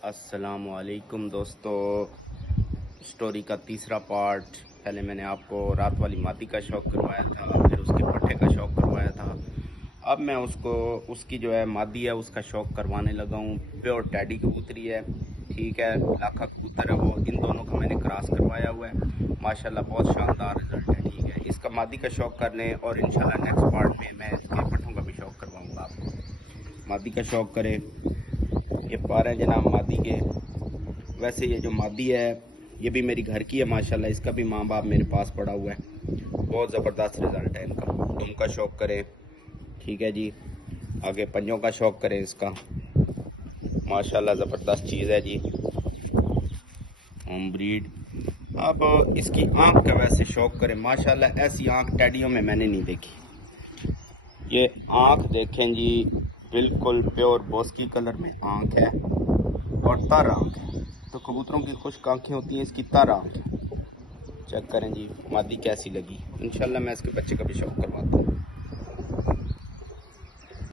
अस्सलामुअलैकुम दोस्तों, स्टोरी का तीसरा पार्ट। पहले मैंने आपको रात वाली मादी का शौक़ करवाया था, फिर उसके पट्ठे का शौक़ करवाया था। अब मैं उसको उसकी जो है मादी है उसका शौक़ करवाने लगा हूँ। प्योर टैडी कबूतरी है, ठीक है, लाखा कबूतर है वो। इन दोनों का मैंने क्रॉस करवाया हुआ है, माशाल्लाह बहुत शानदार रिजल्ट है। ठीक है, इसका मादी का शौक़ कर लें और इंशाल्लाह नेक्स्ट पार्ट में मैं इसके पट्ठों का भी शौक़ करवाऊँगा आपको। मादी का शौक़ करें, ये पारे जनाब मादी के। वैसे ये जो मादी है ये भी मेरी घर की है माशाल्लाह, इसका भी माँ बाप मेरे पास पड़ा हुआ है। बहुत ज़बरदस्त रिज़ल्ट है इनका। दुम का शौक़ करें, ठीक है जी। आगे पंजों का शौक़ करें इसका, माशाल्लाह ज़बरदस्त चीज़ है जी, होम ब्रीड। अब इसकी आँख का वैसे शौक़ करें, माशाल्लाह ऐसी आँख टैडियों में मैंने नहीं देखी। ये आँख देखें जी, बिल्कुल प्योर बोस्की कलर में आँख है और तर आँख है। तो कबूतरों की खुश्क आँखें होती हैं, इसकी तर आँख है। चेक करें जी मादी कैसी लगी। इंशाल्लाह मैं इसके बच्चे का भी शौक़ करवाता हूँ।